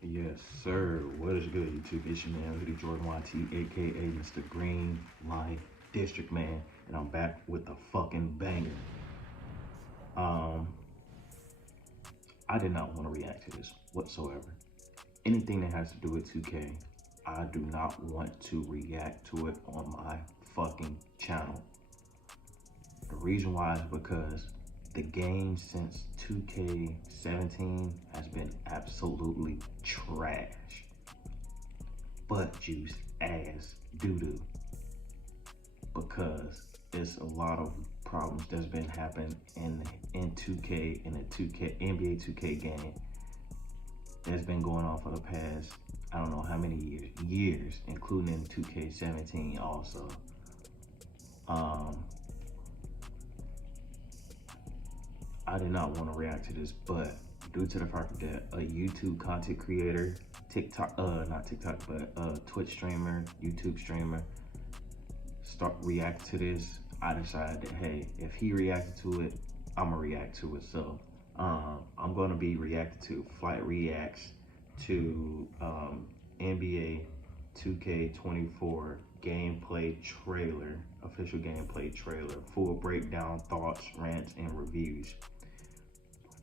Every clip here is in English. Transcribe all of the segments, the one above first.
Yes, sir. What is good, YouTube? It's your man, Hoodie Jordan YT, aka Mr. Green Light District Man, and I'm back with the fucking banger. Um, I did not want to react to this whatsoever. Anything that has to do with 2K, I do not want to react to it on my fucking channel. The reason why is because the game since 2K17 has been absolutely trash. Butt juice ass doo-doo. Because it's a lot of problems that's been happening in 2K, in the 2K NBA 2K game that's been going on for the past, I don't know how many years, including in 2K17 also. I did not want to react to this, but due to the fact that a YouTube content creator, not TikTok, but Twitch streamer, YouTube streamer, react to this, I decided that, hey, if he reacted to it, I'm gonna react to it. So I'm gonna be reacting to Flight Reacts to NBA 2K24 gameplay trailer, official gameplay trailer, full breakdown, thoughts, rants, and reviews.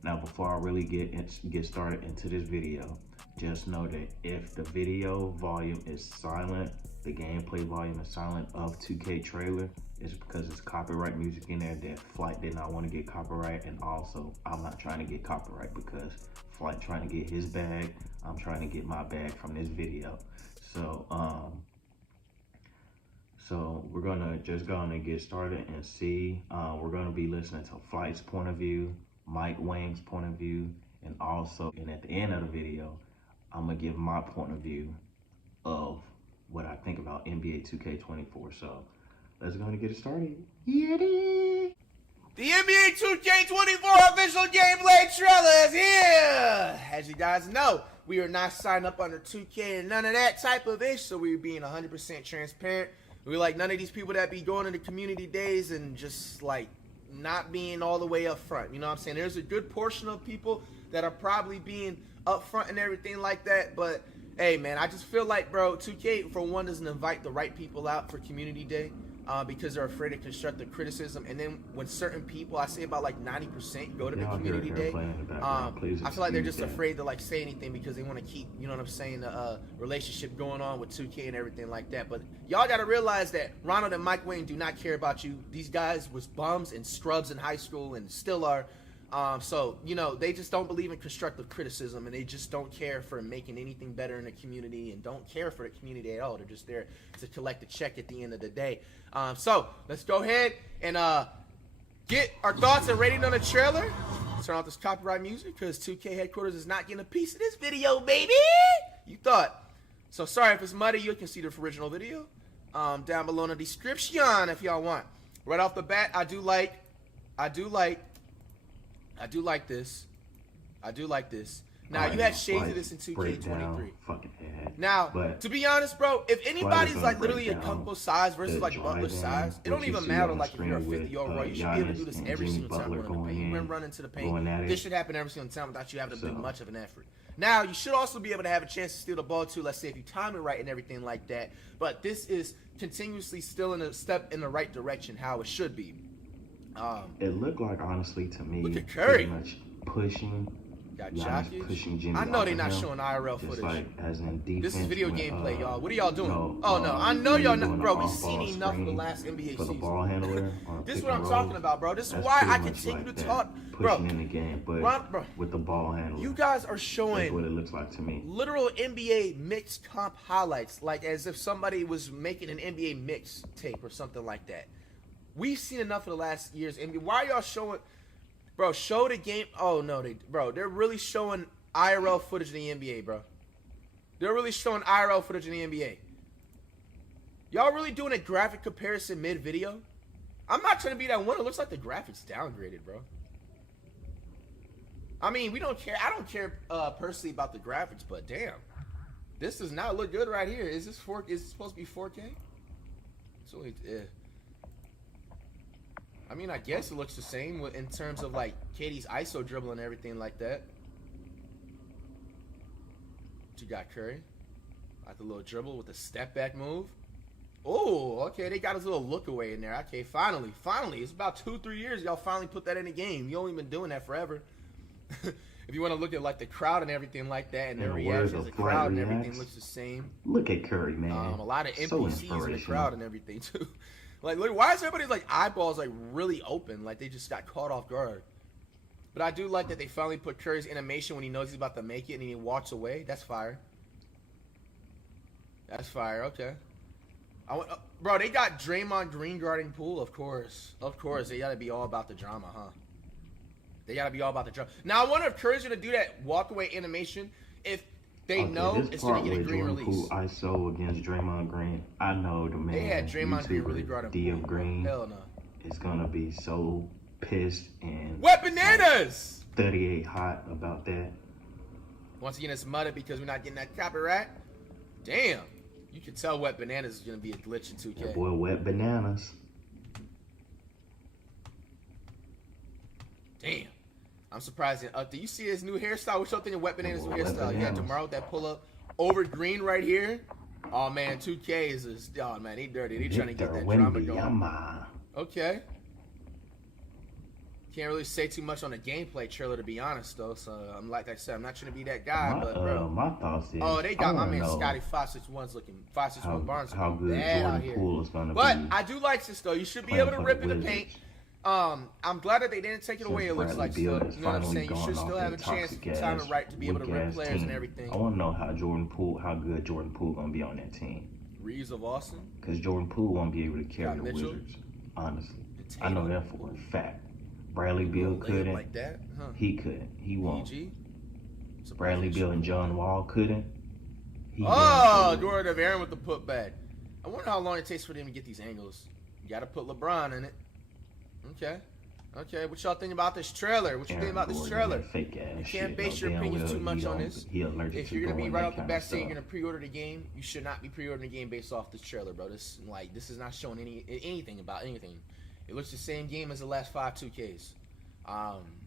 Now, before I really get started into this video, just know that if the video volume is silent, the gameplay volume is silent of 2K trailer, it's because it's copyright music in there that Flight did not want to get copyright, and also I'm not trying to get copyright because Flight trying to get his bag, I'm trying to get my bag from this video. So we're gonna just get started and see. We're gonna be listening to Flight's point of view, Mike Wang's point of view, and at the end of the video, I'm gonna give my point of view of what I think about NBA 2K24. So let's go and get it started. Yeti! The NBA 2K24 official gameplay trailer is here! As you guys know, we are not signed up under 2K and none of that type of ish, so we're being 100% transparent. We're like none of these people that be going to the community days and just like not being all the way up front. You know what I'm saying? There's a good portion of people that are probably being up front and everything like that, but hey man, I just feel like, bro, 2K for one doesn't invite the right people out for community day because they're afraid of constructive criticism. And then when certain people, I say about like 90% go to the community day, I feel like they're just afraid to like say anything because they want to keep, you know what I'm saying, the relationship going on with 2K and everything like that. But y'all got to realize that Ronald and Mike Wayne do not care about you. These guys was bums and scrubs in high school and still are. So, you know, they just don't believe in constructive criticism and they just don't care for making anything better in the community and don't care for the community at all. They're just there to collect a check at the end of the day. So let's go ahead and get our thoughts and rating on the trailer. Turn off this copyright music because 2K headquarters is not getting a piece of this video, baby. You thought. So sorry if it's muddy. You can see the original video down below in the description if y'all want. Right off the bat, I do like this. I do like this. Now, you had shades of this in 2K23. Now, to be honest, bro, if anybody's like literally a couple size versus like Butler's size, it don't even matter like if you're a 50-year-old, bro. You should be able to do this every single time we're in the paint. You run into the paint. This should happen every single time without you having to do much of an effort. Now, you should also be able to have a chance to steal the ball too, let's say if you time it right and everything like that. But this is continuously still in a step in the right direction, how it should be. It looked like, honestly, to me, look at Curry. pretty much pushing. Got jockey. Jimmy. I know they're not showing IRL footage. Like, as in defense, this is video gameplay, y'all. What are y'all doing? Oh no, I know y'all not, bro. We've seen enough of the last NBA season. Ball handler this is what I'm talking about, bro. This is why I continue to talk, bro. In the game, but bro, with the ball handler, you guys are showing that's what it looks like to me. Literal NBA mixed comp highlights, like as if somebody was making an NBA mix tape or something like that. We've seen enough of the last year's NBA. Why are y'all showing, bro? Show the game. Oh no, they're really showing IRL footage in the NBA, bro. They're really showing IRL footage in the NBA. Y'all really doing a graphic comparison mid-video? I'm not trying to be that one. It looks like the graphics downgraded, bro. I mean, we don't care. I don't care personally about the graphics, but damn, this does not look good right here. Is this Is it supposed to be 4K? So I mean, I guess it looks the same in terms of like Katie's ISO dribble and everything like that. What you got, Curry? Like a little dribble with a step back move. Oh, okay, they got his little look away in there. Okay, finally. It's about 2-3 years y'all finally put that in the game. You only been doing that forever. If you want to look at like the crowd and everything like that, and their reactions, the crowd and everything looks the same. Look at Curry, man. A lot of NPCs in the crowd and everything too. Like, look, why is everybody's like eyeballs like really open, like they just got caught off guard? But I do like that they finally put Curry's animation when he knows he's about to make it and he walks away. That's fire. That's fire. Okay. Bro, they got Draymond Green guarding Poole. Of course, they gotta be all about the drama, huh? They gotta be all about the drama. Now I wonder if Curry's gonna do that walk away animation if they know it's gonna get a green release. Poole ISO against Draymond Green. I know the man. They had Draymond Green really guarding Poole. Green. Hell no. Is gonna be so pissed and wet bananas. 38 hot about that. Once again, it's mudded because we're not getting that copyright. Damn. You can tell Wet Bananas is going to be a glitch in 2K. That boy, Wet Bananas. Damn. I'm surprised. Do you see his new hairstyle? What's your thing of Wet Bananas' new hairstyle? You got tomorrow with that pull-up over green right here. Oh, man, 2K is oh, man, they dirty. They trying to get that drama going. Okay. Can't really say too much on the gameplay trailer, to be honest, though. So, like I said, I'm not trying to be that guy, but bro. My thoughts is, they got my man Scotty 561's looking 561 Barnes how good bad Jordan out here. Poole is gonna but be. I do like this though. You should be able to rip in the paint. I'm glad that they didn't take it away. It looks like still, you know what I'm saying. You should still have a chance from time and right to be able to rip players and everything. I want to know how good Jordan Poole gonna be on that team. Reeves of Austin. Because Jordan Poole won't be able to carry the Wizards. Honestly, I know that for a fact. Bradley Beal couldn't. Like that? Huh. He couldn't. He won't. Bradley Beal and John Wall couldn't. Gordon of Aaron with the putback. I wonder how long it takes for them to get these angles. You got to put LeBron in it. Okay. What y'all think about this trailer? What you think about this trailer? Fake ass you can't base your opinions too much on this. If you're gonna be right off the bat saying you're gonna pre-order the game, you should not be pre-ordering the game based off this trailer, bro. This is not showing anything about anything. It looks the same game as the last 5 2Ks.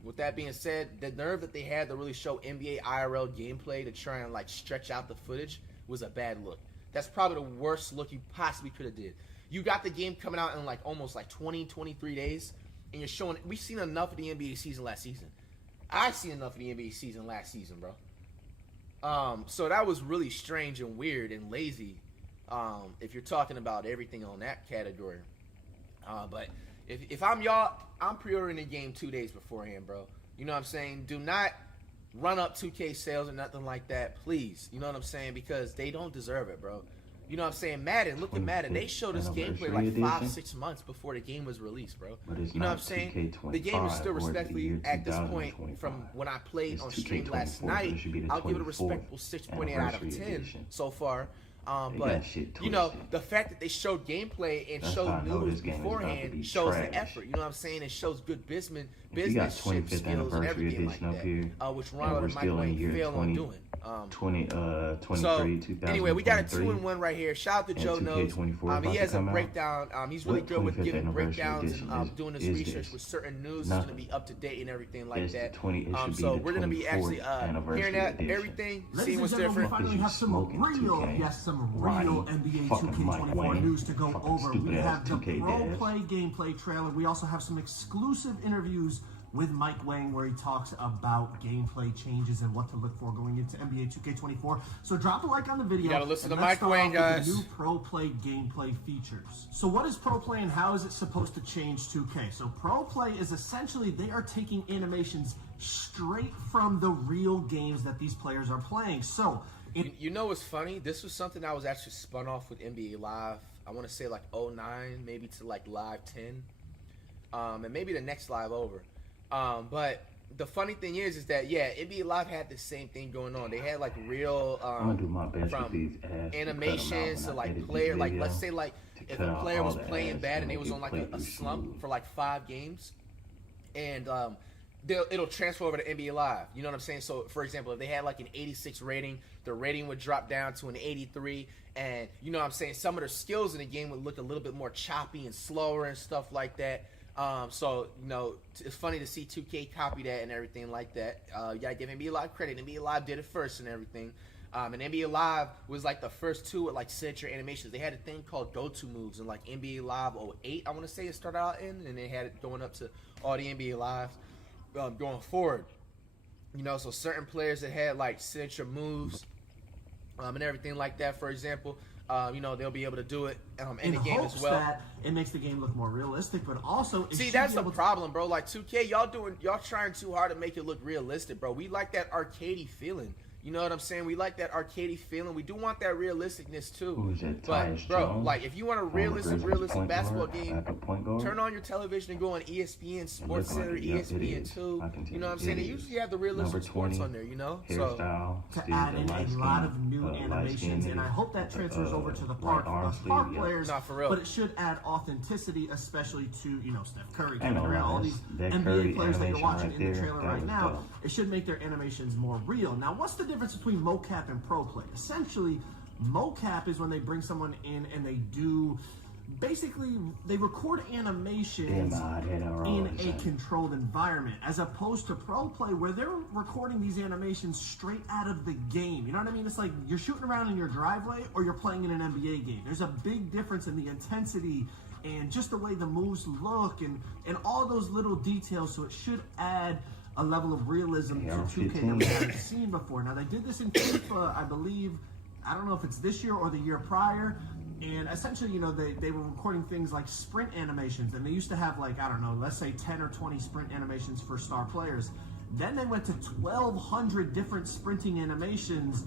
With that being said, the nerve that they had to really show NBA IRL gameplay to try and like stretch out the footage was a bad look. That's probably the worst look you possibly could have did. You got the game coming out in like almost like 23 days, and you're showing. We've seen enough of the NBA season last season. I've seen enough of the NBA season last season, bro. So that was really strange and weird and lazy. If you're talking about everything on that category, but. If I'm y'all, I'm pre-ordering the game 2 days beforehand, bro. You know what I'm saying? Do not run up 2K sales or nothing like that, please. You know what I'm saying? Because they don't deserve it, bro. You know what I'm saying? Madden, look at Madden. They showed us gameplay like 5-6 months before the game was released, bro. You know what I'm saying? The game is still respectfully, at this point, from when I played on stream last night, I'll give it a respectful 6.8 out of 10 so far. But, you know, the fact that they showed gameplay and showed news beforehand shows the effort. You know what I'm saying? It shows good business skills and everything like that, which Ronald and Mike Wayne failed on doing. 23, anyway, we got a 2-in-1 right here. Shout out to Joe Knows. He has a breakdown. He's really good with giving breakdowns and doing his research with certain news. It's going to be up to date and everything like that. So we're going to be actually hearing that everything, seeing what's different. We finally have some real NBA 2K24 news to go over. We have the Pro Play gameplay trailer. We also have some exclusive interviews with Mike Wang where he talks about gameplay changes and what to look for going into NBA 2K24. So drop a like on the video. You gotta listen to Mike Wang, guys. New Pro Play gameplay features. So what is Pro Play and how is it supposed to change 2K? So Pro Play is essentially they are taking animations straight from the real games that these players are playing. So you know what's funny? This was something I was actually spun off with NBA Live. I want to say like 09, maybe to like Live 10, and maybe the next Live over. But the funny thing is that NBA Live had the same thing going on. They had like real I'm gonna do my best from with these ads animations to like player, like let's say like if a player was playing bad and they was on like a slump for like 5 games, and it'll transfer over to NBA Live. You know what I'm saying? So, for example, if they had like an 86 rating, the rating would drop down to an 83. And, you know what I'm saying, some of their skills in the game would look a little bit more choppy and slower and stuff like that. So, you know, it's funny to see 2K copy that and everything like that. You got to give NBA Live credit. NBA Live did it first and everything. And NBA Live was like the first two with like signature animations. They had a thing called go-to moves in like NBA Live 08, I want to say it started out in, and they had it going up to all the NBA Lives going forward. You know, so certain players that had like signature moves and everything like that, for example, you know, they'll be able to do it in the game as well. That it makes the game look more realistic, but also see, that's the problem, bro. Like 2K, y'all trying too hard to make it look realistic, bro. We like that arcadey feeling. You know what I'm saying? We like that arcadey feeling. We do want that realisticness too. Who's that? But bro, like if you want a realistic basketball game, turn on your television and go on ESPN, Sports Center, ESPN 2. You know what I'm saying? They usually have the realistic sports on there. You know, so to add in a lot of new animations, and I hope that transfers over to the park players. Not for real. But it should add authenticity, especially to Steph Curry, Kevin Durant, all these NBA players that you're watching in the trailer right now. It should make their animations more real. Now, what's the difference between mocap and pro play? Essentially, mocap is when they bring someone in and they do basically they record animations in a controlled environment, as opposed to pro play where they're recording these animations straight out of the game. You know what I mean? It's like you're shooting around in your driveway or you're playing in an NBA game. There's a big difference in the intensity and just the way the moves look and all those little details, so it should add a level of realism to 2K that we haven't seen before. Now, they did this in FIFA, I believe. I don't know if it's this year or the year prior. And essentially, they were recording things like sprint animations. And they used to have, like, I don't know, let's say 10 or 20 sprint animations for star players. Then they went to 1,200 different sprinting animations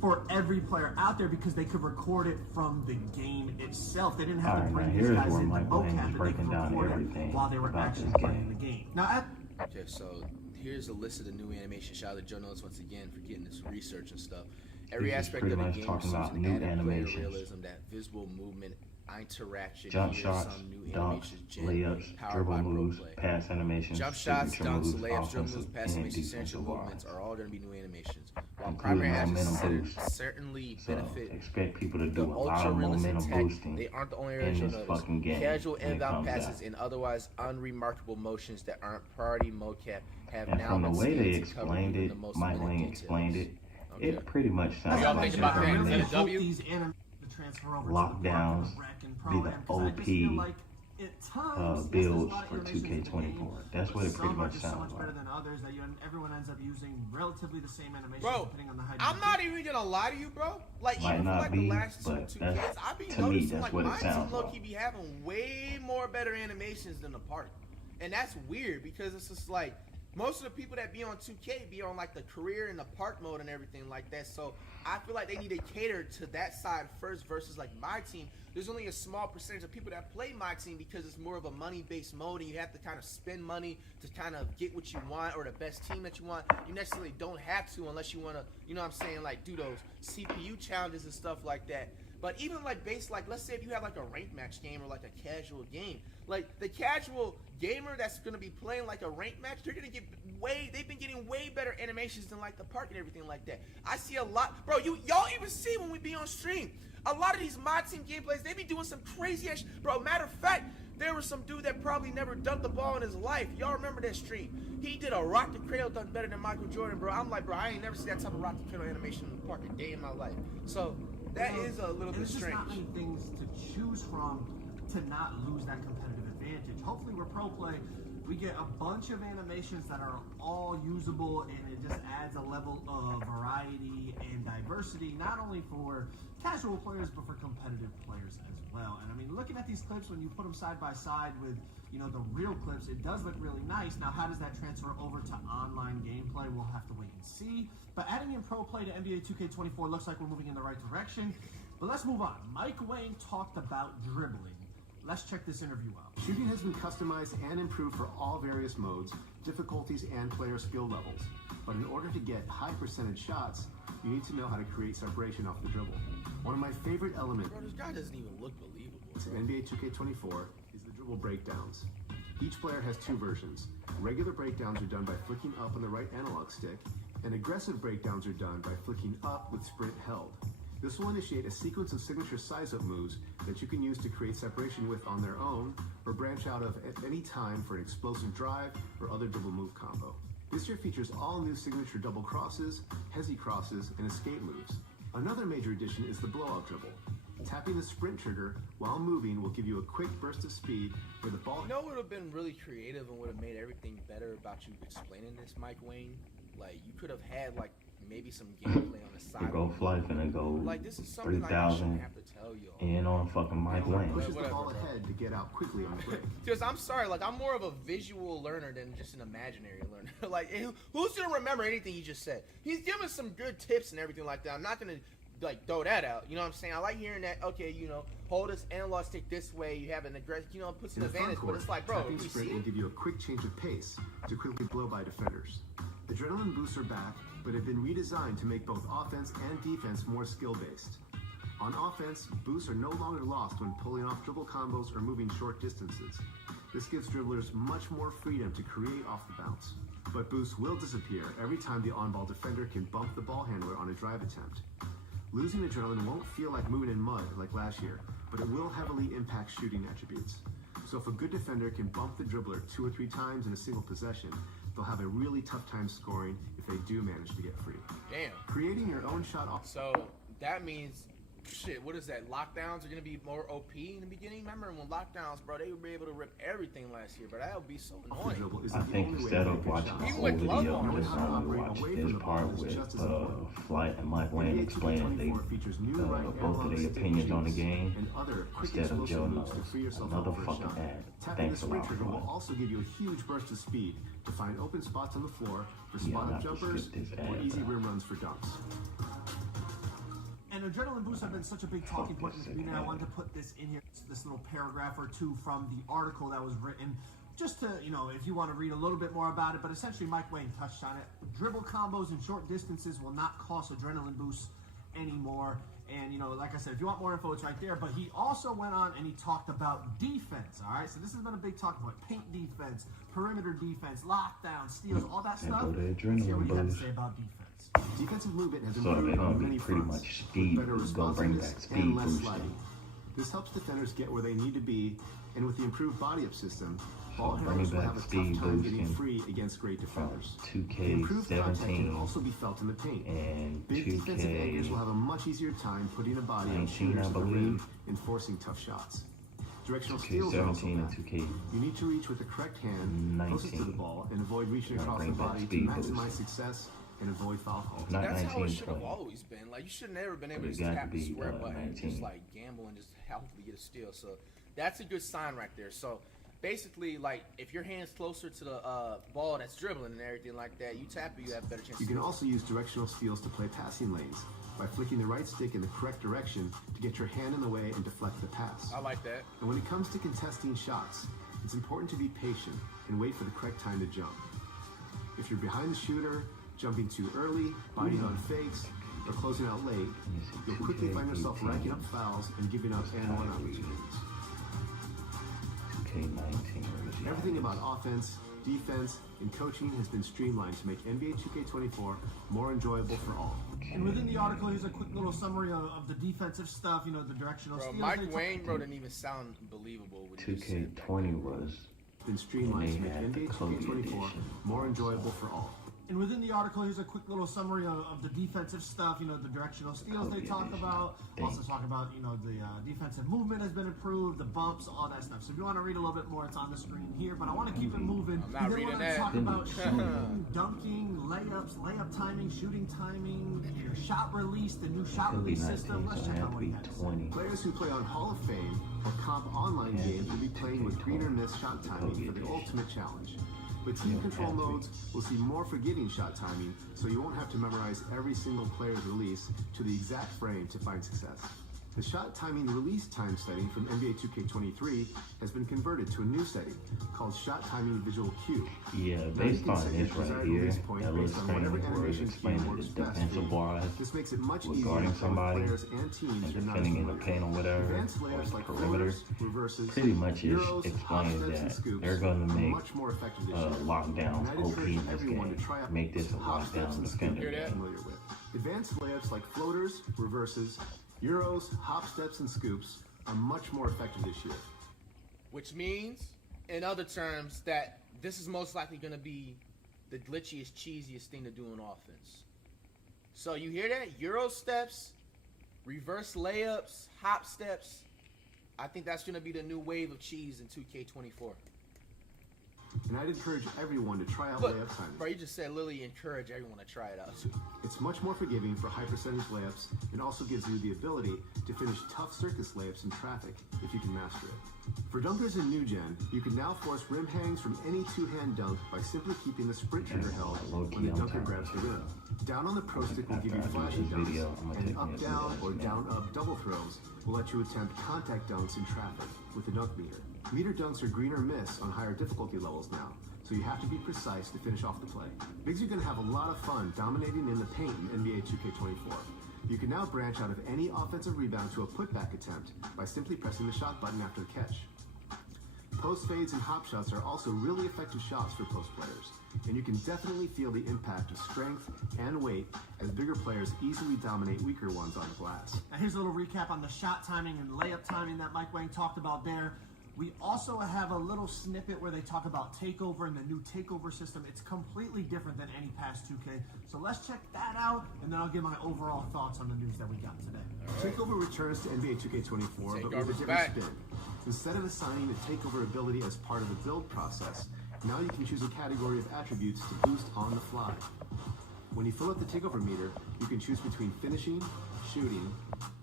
for every player out there because they could record it from the game itself. They didn't have to bring these guys in the mocap, and they could record it while they were actually playing the game. Now, okay, so here's a list of the new animation. Shout out to Joe Notes once again for getting this research and stuff. Every aspect of the game receives an added player realism, that visible movement, interaction, jump shots, dunks, layups, dribble moves, pass animations, jump shots, dunks, moves, layups, dribble moves, pass animations, essential movements are all going to be new animations. While primary actions certainly benefit expect people to do the a lot of momentum boosting. They aren't the only areas you'll notice. Casual inbound passes and otherwise unremarkable motions that aren't priority mocap have and now from the been way they seen to explained it, Mike Wang explained it, it pretty much sounds y'all like think about that? really NW? hope these transfer over lockdowns to the rec and be pro the am, 'cause I just feel like at times builds for 2K24. That's what it pretty much so sounds much like. better than others that everyone ends up using relatively the same animation, Bro, depending on the height. I'm not even gonna lie to you, bro. Like Might even for not like be, the last but 2 that's- kids, I be to me, noticing that's like what it my team sounds low like. key be having way more better animations than the park, and that's weird because it's just like most of the people that be on 2K be on like the career and the park mode and everything like that. So I feel like they need to cater to that side first versus like my team. There's only a small percentage of people that play my team because it's more of a money-based mode and you have to kind of spend money to kind of get what you want or the best team that you want. You necessarily don't have to unless you want to, you know what I'm saying, like do those CPU challenges and stuff like that. But even like based, like let's say if you have like a ranked match game or like a casual game, like the casual gamer that's gonna be playing like a ranked match, they're gonna get they've been getting way better animations than like the park and everything like that. I see a lot, bro. Y'all even see when we be on stream, a lot of these my team gameplays, they be doing some crazy ass, bro. Matter of fact, there was some dude that probably never dunked the ball in his life. Y'all remember that stream? He did a rock the cradle dunk better than Michael Jordan, bro. I'm like, bro, I ain't never seen that type of rock the cradle animation in the park a day in my life. So that is a little bit strange. There's just not many things to choose from to not lose that competitive advantage. Hopefully, we're pro play. We get a bunch of animations that are all usable, and it just adds a level of variety and diversity, not only for casual players, but for competitive players as well. And I mean, looking at these clips, when you put them side by side with, the real clips, it does look really nice. Now, how does that transfer over to online gameplay? We'll have to wait and see. But adding in pro play to NBA 2K24 looks like we're moving in the right direction. But let's move on. Mike Wang talked about dribbling. Let's check this interview out. Shooting has been customized and improved for all various modes, difficulties, and player skill levels. But in order to get high percentage shots, you need to know how to create separation off the dribble. One of my favorite elements Bro, this guy doesn't even look believable. in NBA 2K24 is the dribble breakdowns. Each player has two versions. Regular breakdowns are done by flicking up on the right analog stick, and aggressive breakdowns are done by flicking up with sprint held. This will initiate a sequence of signature size-up moves that you can use to create separation with on their own, or branch out of at any time for an explosive drive or other dribble move combo. This year features all new signature double crosses, hezi crosses, and escape moves. Another major addition is the blowout dribble. Tapping the sprint trigger while moving will give you a quick burst of speed where the ball... You know what would have been really creative and would have made everything better about you explaining this, Mike Wayne? Like, you could have had, like, maybe some gameplay on the side. Go fly finna go like, this is something like I shouldn't have to tell you. in on fucking Mike Wayne. Pushes the ball ahead to get out quickly on the break. Because I'm sorry, like, I'm more of a visual learner than just an imaginary learner. Like, who's going to remember anything he just said? He's giving some good tips and everything like that. I'm not going to, like, throw that out. You know what I'm saying? I like hearing that, okay, you know, hold this analog stick this way. You have an aggressive, you know, it puts an advantage. But it's like, bro, tapping sprint will give you a quick change of pace to quickly blow by defenders. Adrenaline boosts are back, but have been redesigned to make both offense and defense more skill-based. On offense, boosts are no longer lost when pulling off dribble combos or moving short distances. This gives dribblers much more freedom to create off the bounce. But boosts will disappear every time the on-ball defender can bump the ball handler on a drive attempt. Losing adrenaline won't feel like moving in mud like last year, but it will heavily impact shooting attributes. So if a good defender can bump the dribbler 2 or 3 times in a single possession, they'll have a really tough time scoring if they do manage to get free. Damn. Creating your own shot off. So that means, shit, what is that? Lockdowns are going to be more OP in the beginning? Remember when lockdowns, bro, they would be able to rip everything last year, but that would be so annoying. I think instead of watching the whole video, I'm just going to watch this part with Flight and Mike Wayne explaining both of their opinions on the game instead of Joe knows. Another fucking ad. Tapping the Thanks a sprint lot, trigger will Flight. also give you a huge burst of speed to find open spots on the floor for spot-up jumpers or easy rim runs for dunks. And adrenaline boosts have been such a big talking point in the community. I wanted to put this in here, this little paragraph or two from the article that was written, just to, you know, if you want to read a little bit more about it. But essentially, Mike Wayne touched on it. Dribble combos in short distances will not cost adrenaline boosts anymore. And, you know, like I said, if you want more info, it's right there. But he also went on and he talked about defense, all right? So this has been a big talking point. Paint defense, perimeter defense, lockdown, steals, all that stuff. Let's hear what he had to say about defense. Defensive movement has So they're improved gonna on be many pretty fronts, much speed, with better gonna bring back responsiveness speed and less boosting. sliding. This helps defenders get where they need to be, and with the improved body-up system, ball bringing handlers will back have a tough speed time getting boosting free against great defenders. from The improved contact can 2K17 also be felt in the paint. and Big defensive anchors will have a much easier time putting a body on 19, shooters I in the rim believe. and forcing tough shots. Directional steals are also 2K17 and back. 2K. You need to reach with the correct hand closest to the 19. ball and avoid reaching Gonna across the bring back body to speed maximize boost. success and avoid foul calls. Not That's how it 19, should have 20. always been. Like, you should have never been able But to it just got tap to the be, square button and 19. just, like, gamble and just hopefully get a steal. So that's a good sign right there. So basically, like, if your hand's closer to the ball that's dribbling and everything like that, you tap it, you have a better chance. You can also use directional steals to play passing lanes by flicking the right stick in the correct direction to get your hand in the way and deflect the pass. I like that. And when it comes to contesting shots, it's important to be patient and wait for the correct time to jump. If you're behind the shooter, jumping too early, biting on fakes, or closing out late, you'll quickly find yourself racking up fouls and giving up and one opportunities. 2K19. Everything about offense, defense, and coaching has been streamlined to make NBA 2K24 more enjoyable for all. And within the article, here's a quick little summary of the defensive stuff, you know, the directional Bro, steals. Mike Wayne, bro, didn't even sound believable when you said that. 2K20 was Been streamlined to make And they NBA had the Kobe 2K24 edition. more enjoyable for all. And within the article, here's a quick little summary of the defensive stuff, you know, the directional steals they Kobe talk edition. about. Also talk about, you know, the defensive movement has been improved, the bumps, all that stuff. So if you want to read a little bit more, it's on the screen here. But I want to keep it moving. I'm not We reading want to that. talk about shooting, dunking, layups, layup timing, shooting timing, your shot release, the new shot Kobe release 19, system. so Let's it check had out to what he be had to say. 20. Players who play on Hall of Fame or comp online Yeah, games will be playing with green or miss shot timing for the ultimate challenge. But team control modes will see more forgiving shot timing, so you won't have to memorize every single player's release to the exact frame to find success. The shot timing release time setting from NBA 2K23 has been converted to a new setting called Shot Timing Visual Cue. Yeah, Now you based can on set this your right desired here, release point that little based on screen whatever where it's animation explaining scheme the works best for defensive you. wise, This makes it much with easier guarding to play somebody with players and teams and you're not defending in the familiar paint or with. whatever, Advanced or layups like perimeter, floaters, reverses, pretty much is Euros, explains hop steps, and that scoops they're going to are make much more effective this year. lockdown And I'd OP encourage in this everyone to game. try out Make this a hop steps lockdown and scoops defender Hear that? you're game. familiar with. Advanced layups like floaters, reverses, Euros, hop steps, and scoops are much more effective this year. Which means, in other terms, that this is most likely going to be the glitchiest, cheesiest thing to do on offense. So you hear that? Euro steps, reverse layups, hop steps. I think that's going to be the new wave of cheese in 2K24. And I'd encourage everyone to try out Look, layup timing. bro, you just said literally encourage everyone to try it out. It's much more forgiving for high percentage layups and also gives you the ability to finish tough circus layups in traffic if you can master it. For dunkers in New Gen, you can now force rim hangs from any two-hand dunk by simply keeping the sprint trigger held when the dunker grabs the rim. Down on the pro stick will give you flashy dunks, and up-down or down-up double throws will let you attempt contact dunks in traffic with the dunk meter. Meter dunks are green or miss on higher difficulty levels now, so you have to be precise to finish off the play. Bigs are going to have a lot of fun dominating in the paint in NBA 2K24. You can now branch out of any offensive rebound to a putback attempt by simply pressing the shot button after the catch. Post fades and hop shots are also really effective shots for post players, and you can definitely feel the impact of strength and weight as bigger players easily dominate weaker ones on the glass. Now here's a little recap on the shot timing and layup timing that Mike Wang talked about there. We also have a little snippet where they talk about takeover and the new takeover system. It's completely different than any past 2K. So let's check that out, and then I'll give my overall thoughts on the news that we got today. Takeover returns to NBA 2K24, but with a Takeover's different back. spin. Instead of assigning a takeover ability as part of the build process, now you can choose a category of attributes to boost on the fly. When you fill up the takeover meter, you can choose between finishing, shooting,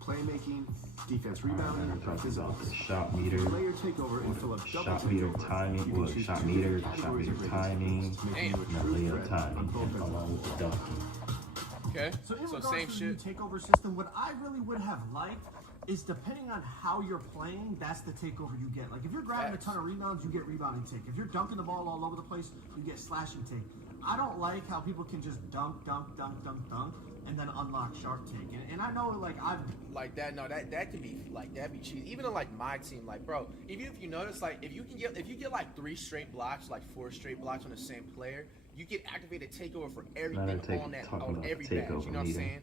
playmaking, defense rebounding, or physical. The shot meter, Play your takeover and fill up double shot meter takeover. timing, You well, can choose shot two meter, different shot categories meter of timing, ratings, making you a and true layup threat on timing, both and ends of the along with floor. the dunking. Okay? So in So regards same to the shit. new takeover system, what I really would have liked is depending on how you're playing, that's the takeover you get. Like if you're grabbing Facts. a ton of rebounds, you get rebounding take. If you're dunking the ball all over the place, you get slashing take. I don't like how people can just dunk, and then unlock shark take. And I know like I've Like that, no, that could be like that'd be cheesy. Even on like my team, like bro, even if you notice, like if you get like 3 straight blocks, like 4 straight blocks on the same player, you get activated takeover for everything on every badge. You know what I'm saying?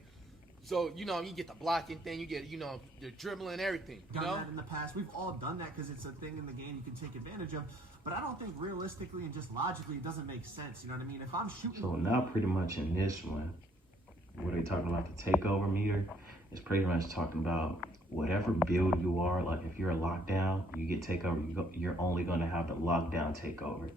So you get the blocking thing, you get the dribbling, everything. You done know? that in the past. We've all done that because it's a thing in the game you can take advantage of. But I don't think realistically and just logically it doesn't make sense. You know what I mean? If I'm shooting, So now pretty much in this one, what are they talking about, the takeover meter? It's pretty much talking about whatever build you are. Like if you're a lockdown, you get takeover. You're only going to have the lockdown takeover.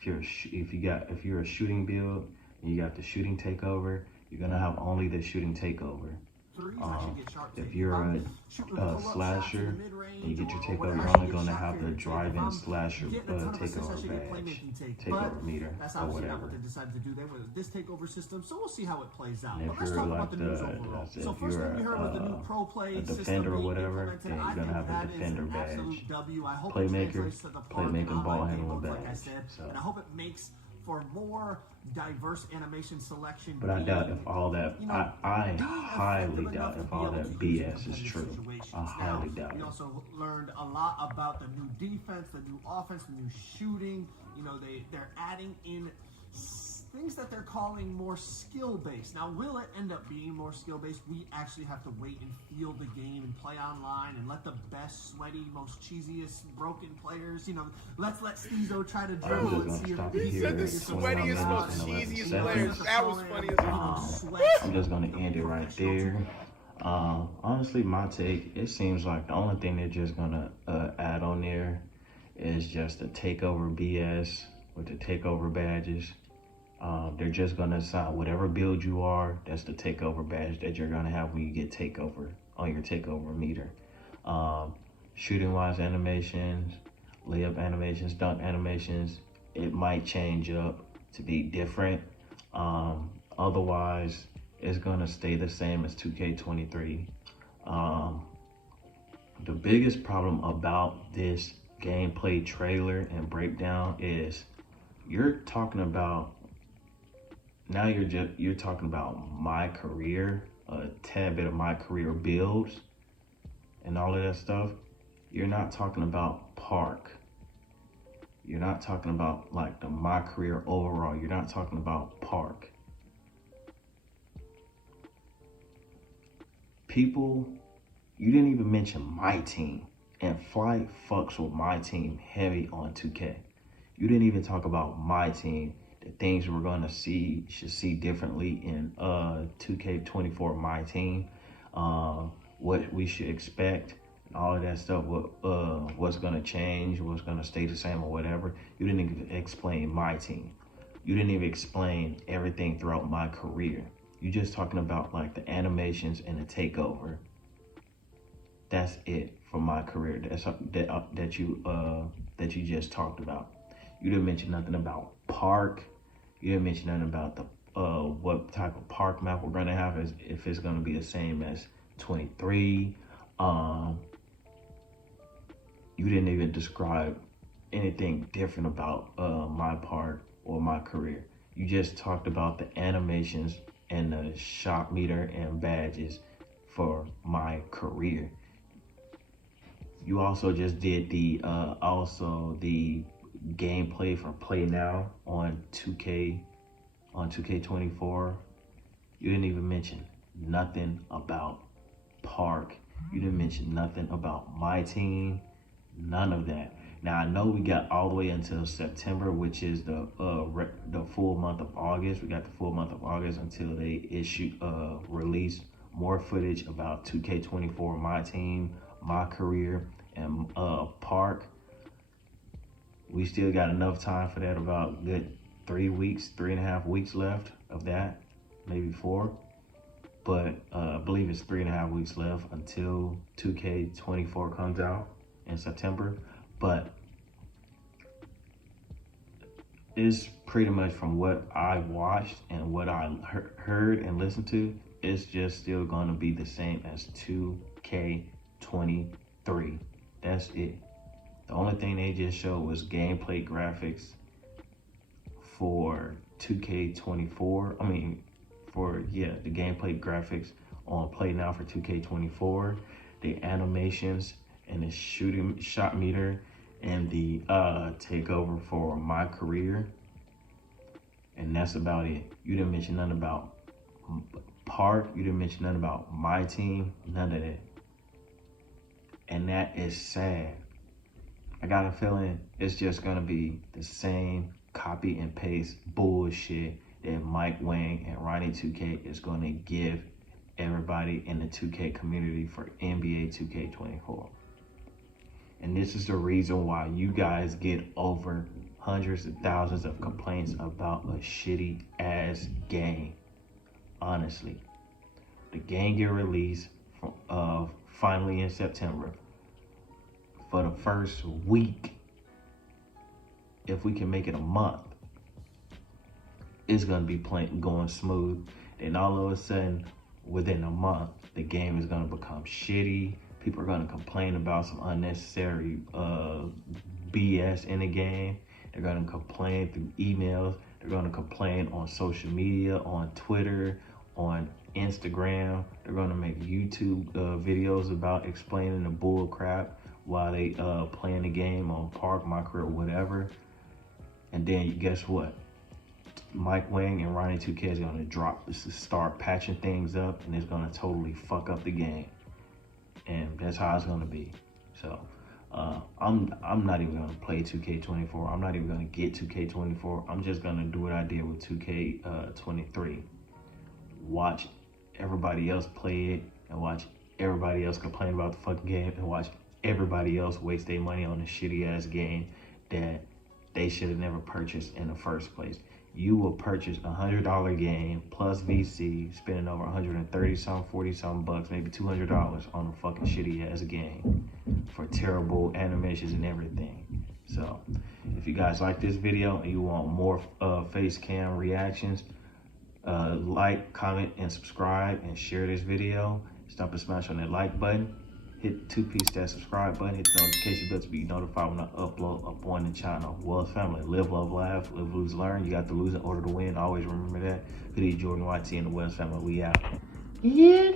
If you're a shooting build and you got the shooting takeover, you're gonna have only the shooting takeover. threes, I should get sharp take. If you're I'm a shooting pull-up shots in slasher the mid-range and you get your or takeover, whatever, you're I should only get gonna shot have the fair take. drive-in If I'm slasher getting a ton of assists, I takeover should get badge, playmaking take. takeover But meter, that's or obviously not whatever. what they decided to do. They went with this takeover system, so we'll see how it plays out. And But if let's you're talk like about the news overall. if So first you're thing we heard was the new pro play a system defender or being whatever, implemented. then you're I gonna think have a that is defender an badge. absolute W. I hope it Playmaker, translates to the park playmaking, and ball online handling game, like I badge. said, So. and I hope it makes for more diverse animation selection. But I doubt being, if all that, you know, I being highly effective doubt enough if to all be able that to use BS is competitive true. situations. I highly doubt We it. also learned a lot about the new defense, the new offense, the new shooting. They're adding in things that they're calling more skill-based. Now, will it end up being more skill-based? We actually have to wait and feel the game and play online and let the best, sweaty, most cheesiest, broken players, let's let Steezo try to dribble and see if He said the sweatiest, most cheesiest players. That was funny as hell. I'm just gonna end it right there. Honestly, my take, it seems like the only thing they're just gonna add on there is just the takeover BS with the takeover badges. They're just gonna assign whatever build you are, that's the takeover badge that you're gonna have when you get takeover on your takeover meter. Shooting wise animations, layup animations, dunk animations, it might change up to be different. Otherwise, it's gonna stay the same as 2K23. The biggest problem about this gameplay trailer and breakdown is you're talking about you're talking about my career, a tad bit of my career builds and all of that stuff. You're not talking about park. You're not talking about like my career overall. You're not talking about park. People, you didn't even mention my team, and Flight fucks with my team heavy on 2K. You didn't even talk about my team the things we're gonna should see differently in 2K24 My Team, what we should expect, and all of that stuff. What's gonna change, what's gonna stay the same, or whatever. You didn't even explain My Team. You didn't even explain everything throughout my career. You just talking about like the animations and the takeover. That's it for my career. That you just talked about. You didn't mention nothing about park. You didn't mention nothing about the what type of park map we're gonna have, if it's gonna be the same as 23. You didn't even describe anything different about my park or my career. You just talked about the animations and the shop meter and badges for my career. You also just did the gameplay for Play Now on 2K24. You didn't even mention nothing about park. You didn't mention nothing about My Team. None of that. Now I know we got all the way until September, which is the full month of August. We got the full month of August until they release more footage about 2K24 My Team, my career, and park. We still got enough time for that, about good 3.5 weeks left of that, maybe 4. But I believe it's 3.5 weeks left until 2K24 comes out in September. But it's pretty much, from what I watched and what I heard and listened to, it's just still going to be the same as 2K23. That's it. The only thing they just showed was gameplay graphics for 2K24. The gameplay graphics on Play Now for 2K24, the animations and the shot meter and the takeover for my career. And that's about it. You didn't mention nothing about park. You didn't mention nothing about My Team. None of that. And that is sad. I got a feeling it's just gonna be the same copy and paste bullshit that Mike Wang and Ronnie 2K is gonna give everybody in the 2K community for NBA 2K24. And this is the reason why you guys get over hundreds of thousands of complaints about a shitty ass game. Honestly, the game get released finally in September. For the first week, if we can make it a month, it's gonna be going smooth. Then all of a sudden, within a month, the game is gonna become shitty. People are gonna complain about some unnecessary BS in the game. They're gonna complain through emails. They're gonna complain on social media, on Twitter, on Instagram. They're gonna make YouTube videos about explaining the bull crap while they playing the game on Park, My Career, whatever. And then guess what? Mike Wang and Ronnie 2K is gonna start patching things up, and it's gonna totally fuck up the game. And that's how it's gonna be. So I'm not even gonna play 2K24. I'm not even gonna get 2K24. I'm just gonna do what I did with 2K23. Watch everybody else play it, and watch everybody else complain about the fucking game, and watch everybody else waste their money on a shitty ass game that they should have never purchased in the first place. You will purchase a $100 game plus VC, spending over 130 something, 40 something bucks, maybe $200 on a fucking shitty ass game for terrible animations and everything. So if you guys like this video and you want more face cam reactions, like, comment, and subscribe, and share this video. Stop and smash on that like button. Hit 2-piece that subscribe button. Hit the notification bell to be notified when I upload up on the channel. Well, family, live, love, laugh, live, lose, learn. You got to lose in order to win. Always remember that. Good evening, Jordan YT and the Wells family. We out. Yeah,